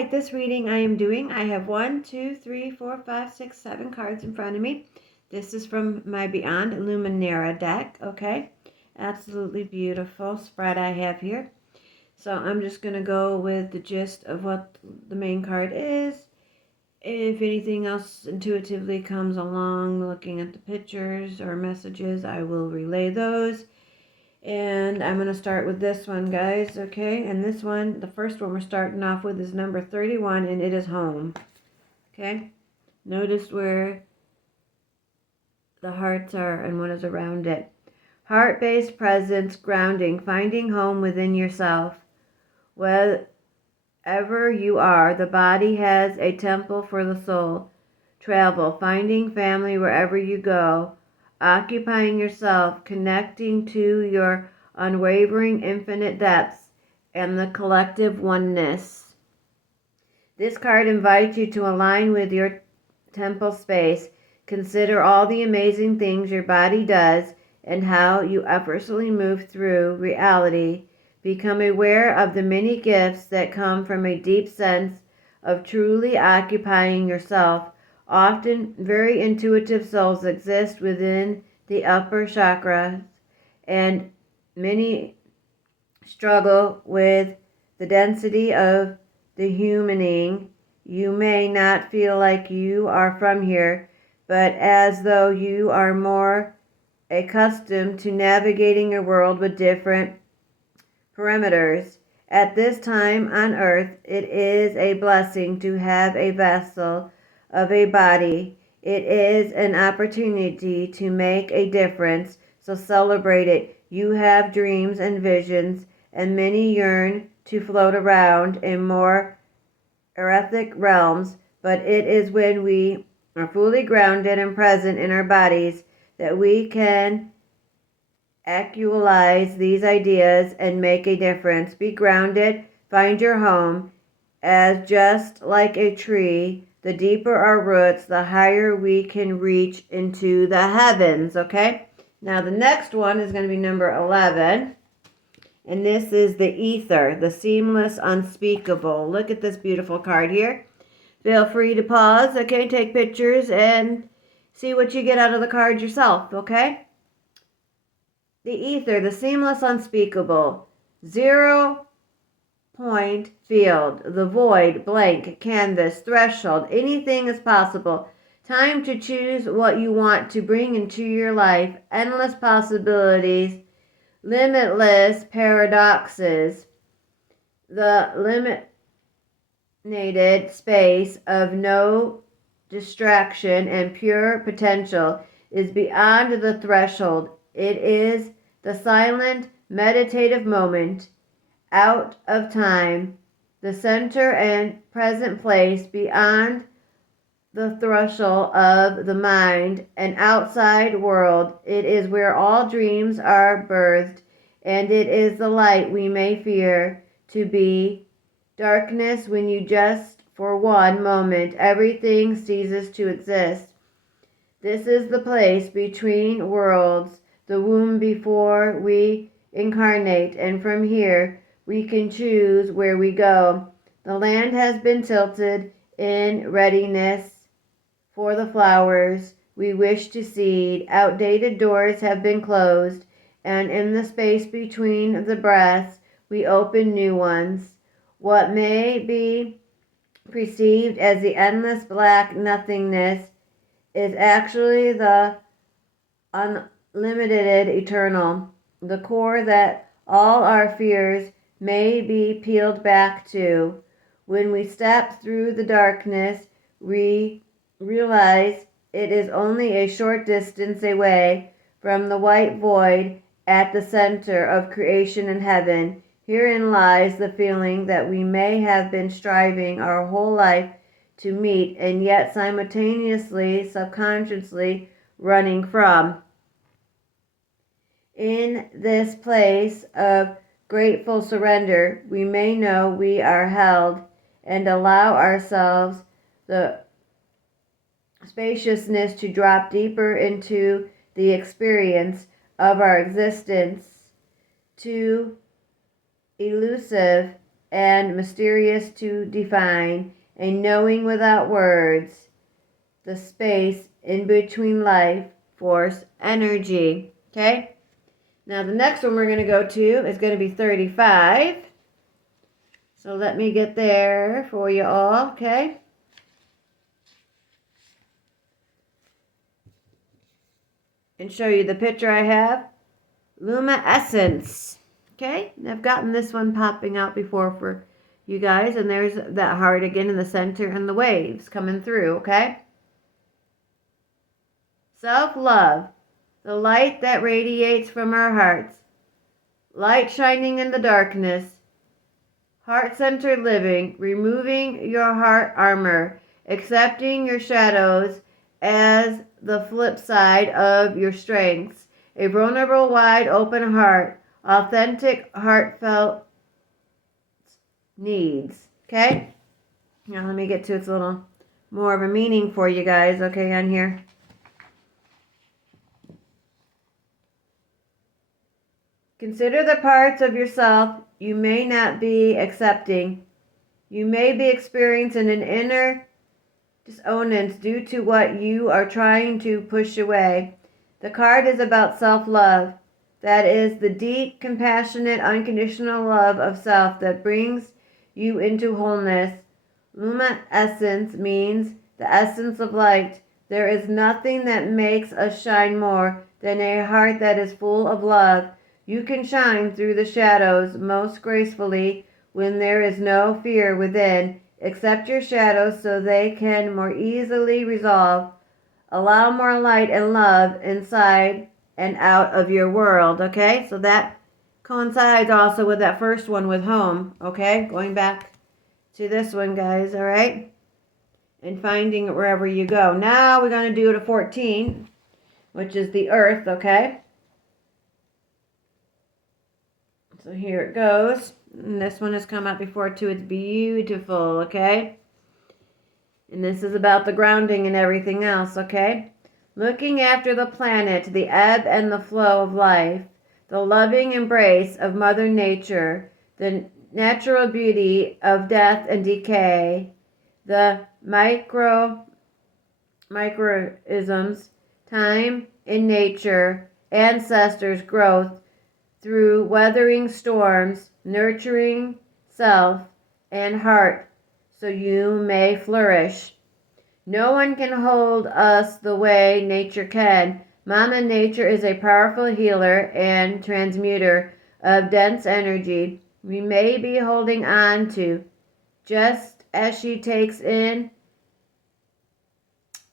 right, this reading I am doing, I have 1, 2, 3, 4, 5, 6, 7 cards in front of me. This is from my Beyond Luminara deck, okay? Absolutely beautiful spread I have here. So I'm just going to go with the gist of what the main card is. If anything else intuitively comes along, looking at the pictures or messages, I will relay those. And I'm going to start with this one, guys, okay? And this one, the first one we're starting off with is number 31, and it is home, okay? Notice where the hearts are and what is around it. Heart-based presence, grounding, finding home within yourself. Wherever you are, the body has a temple for the soul. Travel, finding family wherever you go. Occupying yourself, connecting to your unwavering infinite depths and the collective oneness. This card invites you to align with your temple space. Consider all the amazing things your body does and how you effortlessly move through reality. Become aware of the many gifts that come from a deep sense of truly occupying yourself. Often, very intuitive souls exist within the upper chakras, and many struggle with the density of the humaning. You may not feel like you are from here, but as though you are more accustomed to navigating a world with different parameters. At this time on earth, it is a blessing to have a vessel of a body. It is an opportunity to make a difference, so celebrate it. You have dreams and visions, and many yearn to float around in more etheric realms, but it is when we are fully grounded and present in our bodies that we can actualize these ideas and make a difference. Be grounded, find your home, as just like a tree, the deeper our roots, the higher we can reach into the heavens, okay? Now the next one is going to be number 11, and this is the ether, the seamless, unspeakable. Look at this beautiful card here. Feel free to pause, okay? Take pictures and see what you get out of the card yourself, okay? The ether, the seamless, unspeakable, 0 point field, the void, blank canvas, threshold, anything is possible. Time to choose what you want to bring into your life, endless possibilities, limitless paradoxes, the eliminated space of no distraction and pure potential is beyond the threshold. It is the silent, meditative moment out of time, the center and present place beyond the threshold of the mind and outside world. It is where all dreams are birthed, and it is the light we may fear to be darkness when you just for one moment everything ceases to exist. This is the place between worlds, the womb before we incarnate, and from here we can choose where we go. The land has been tilted in readiness for the flowers we wish to seed. Outdated doors have been closed, and in the space between the breaths we open new ones. What may be perceived as the endless black nothingness is actually the unlimited eternal, the core that all our fears may be peeled back to. When we step through the darkness, we realize it is only a short distance away from the white void at the center of creation and heaven. Herein lies the feeling that we may have been striving our whole life to meet and yet simultaneously, subconsciously running from. In this place of grateful surrender, we may know we are held and allow ourselves the spaciousness to drop deeper into the experience of our existence. Too elusive and mysterious to define, a knowing without words, the space in between life, force, energy. Okay? Now the next one we're going to go to is going to be 35. So let me get there for you all, okay? And show you the picture I have. Luminescence. Okay? And I've gotten this one popping out before for you guys. And there's that heart again in the center and the waves coming through, okay? Self-love. The light that radiates from our hearts. Light shining in the darkness. Heart-centered living. Removing your heart armor. Accepting your shadows as the flip side of your strengths. A vulnerable, wide open heart. Authentic, heartfelt needs. Okay? Now let me get to its a little more of a meaning for you guys, okay, on here. Consider the parts of yourself you may not be accepting. You may be experiencing an inner dissonance due to what you are trying to push away. The card is about self-love. That is the deep, compassionate, unconditional love of self that brings you into wholeness. Luminescence means the essence of light. There is nothing that makes us shine more than a heart that is full of love. You can shine through the shadows most gracefully when there is no fear within. Accept your shadows so they can more easily resolve. Allow more light and love inside and out of your world, okay? So that coincides also with that first one with home, okay? Going back to this one, guys, all right? And finding it wherever you go. Now we're going to do it a 14, which is the earth, okay? So here it goes. And this one has come out before too. It's beautiful, okay? And this is about the grounding and everything else, okay? Looking after the planet, the ebb and the flow of life, the loving embrace of Mother Nature, the natural beauty of death and decay, the microisms, time in nature, ancestors' growth, through weathering storms, nurturing self and heart so you may flourish. No one can hold us the way nature can. Mama Nature is a powerful healer and transmuter of dense energy we may be holding on to, just as she takes in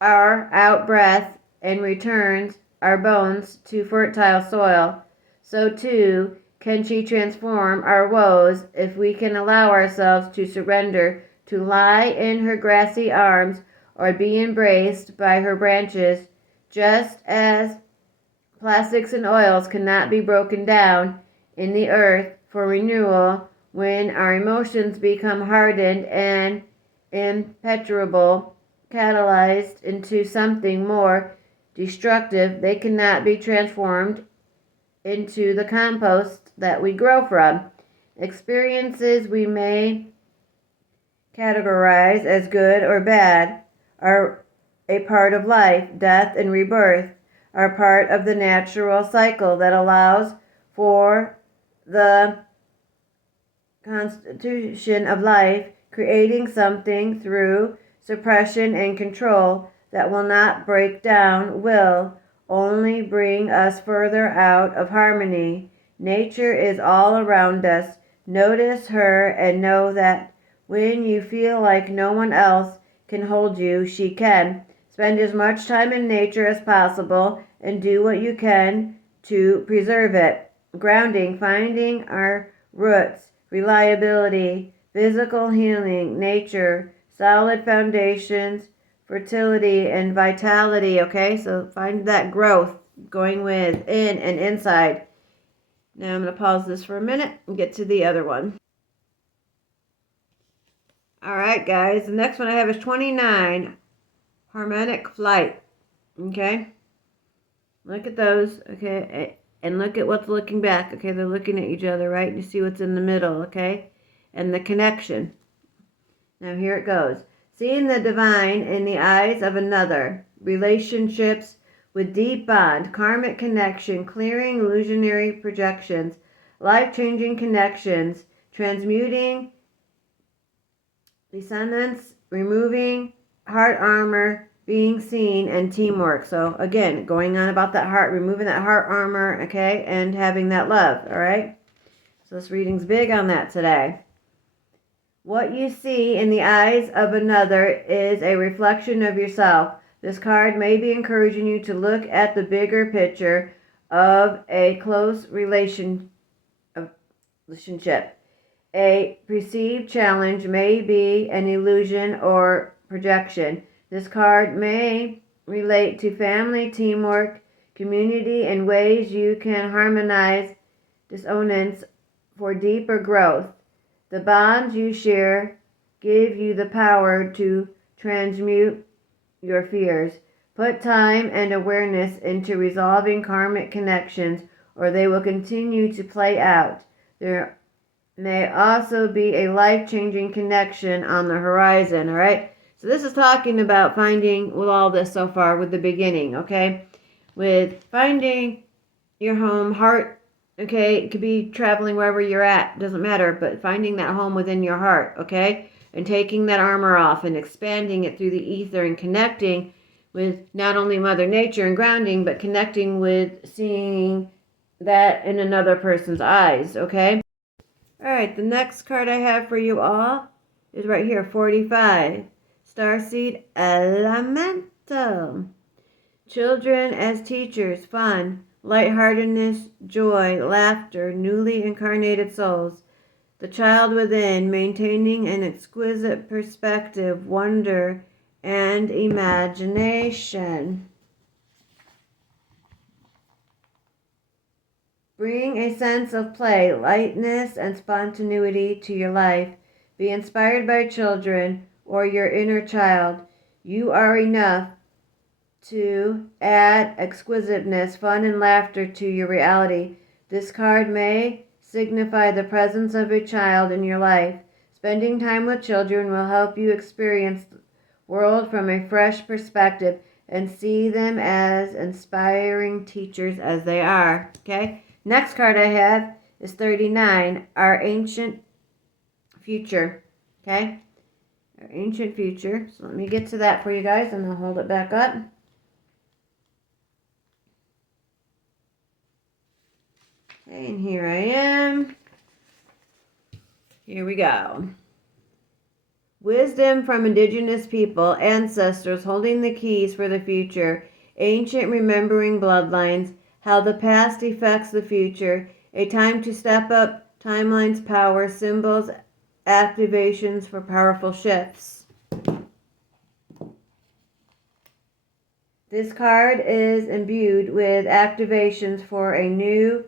our out breath and returns our bones to fertile soil. So too can she transform our woes if we can allow ourselves to surrender, to lie in her grassy arms or be embraced by her branches, just as plastics and oils cannot be broken down in the earth for renewal. When our emotions become hardened and impenetrable, catalyzed into something more destructive, they cannot be transformed into the compost that we grow from. Experiences we may categorize as good or bad are a part of life. Death and rebirth are part of the natural cycle that allows for the constitution of life, creating something through suppression and control that will not break down, will only bring us further out of harmony. Nature is all around us. Notice her and know that when you feel like no one else can hold you, she can. Spend as much time in nature as possible and do what you can to preserve it. Grounding, finding our roots, reliability, physical healing, nature, solid foundations, fertility and vitality, okay? So find that growth going within and inside. Now I'm going to pause this for a minute and get to the other one. All right, guys. The next one I have is 29, harmonic flight, okay? Look at those, okay? And look at what's looking back, okay? They're looking at each other, right? You see what's in the middle, okay? and the connection. Now here it goes. Seeing the divine in the eyes of another. Relationships with deep bond, karmic connection, clearing illusionary projections, life-changing connections, transmuting dissonance, removing heart armor, being seen, and teamwork. So again, going on about that heart, removing that heart armor, okay, and having that love, all right? So this reading's big on that today. What you see in the eyes of another is a reflection of yourself. This card may be encouraging you to look at the bigger picture of a close relationship. A perceived challenge may be an illusion or projection. This card may relate to family, teamwork, community, and ways you can harmonize dissonance for deeper growth. The bonds you share give you the power to transmute your fears. Put time and awareness into resolving karmic connections, or they will continue to play out. There may also be a life-changing connection on the horizon, all right? So this is talking about finding, with all this so far, with the beginning, okay? With finding your home, heart, okay? It could be traveling wherever you're at, doesn't matter, but finding that home within your heart, okay? And taking that armor off and expanding it through the ether and connecting with not only Mother Nature and grounding, but connecting with seeing that in another person's eyes, okay? All right, the next card I have for you all is right here, 45. Starseed Elemental. Children as teachers, fun, lightheartedness, joy, laughter, newly incarnated souls. The child within, maintaining an exquisite perspective, wonder, and imagination. Bring a sense of play, lightness, and spontaneity to your life. Be inspired by children or your inner child. You are enough to add exquisiteness, fun, and laughter to your reality. This card may signify the presence of a child in your life. Spending time with children will help you experience the world from a fresh perspective and see them as inspiring teachers as they are. Okay? Next card I have is 39, our ancient future. Okay? Our ancient future. So let me get to that for you guys and I'll hold it back up. Okay, and here I am. Here we go. Wisdom from indigenous people, ancestors holding the keys for the future, ancient remembering bloodlines, how the past affects the future, a time to step up, timelines, power, symbols, activations for powerful shifts. This card is imbued with activations for a new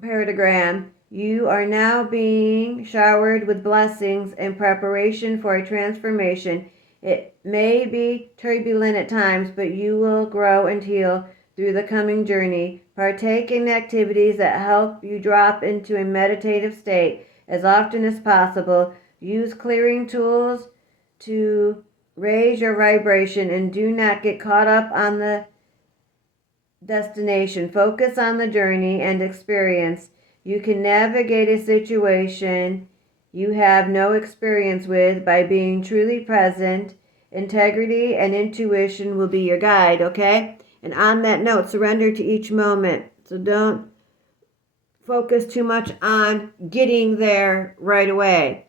paradigm. You are now being showered with blessings in preparation for a transformation. It may be turbulent at times, but you will grow and heal through the coming journey. Partake in activities that help you drop into a meditative state as often as possible. Use clearing tools to raise your vibration and do not get caught up on the destination. Focus on the journey and experience. You can navigate a situation you have no experience with by being truly present. Integrity and intuition will be your guide, okay? And on that note, surrender to each moment. So don't focus too much on getting there right away.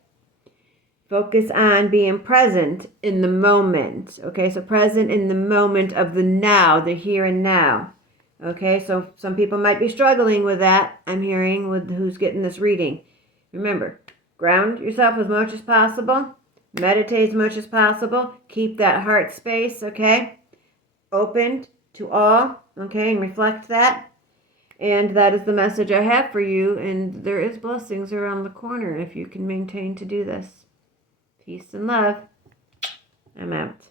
Focus on being present in the moment, okay? So present in the moment of the now, the here and now. Okay, so some people might be struggling with that, I'm hearing, with who's getting this reading. Remember, ground yourself as much as possible. Meditate as much as possible. Keep that heart space, okay, opened to all, okay, and reflect that. And that is the message I have for you. And there is blessings around the corner if you can maintain to do this. Peace and love. I'm out.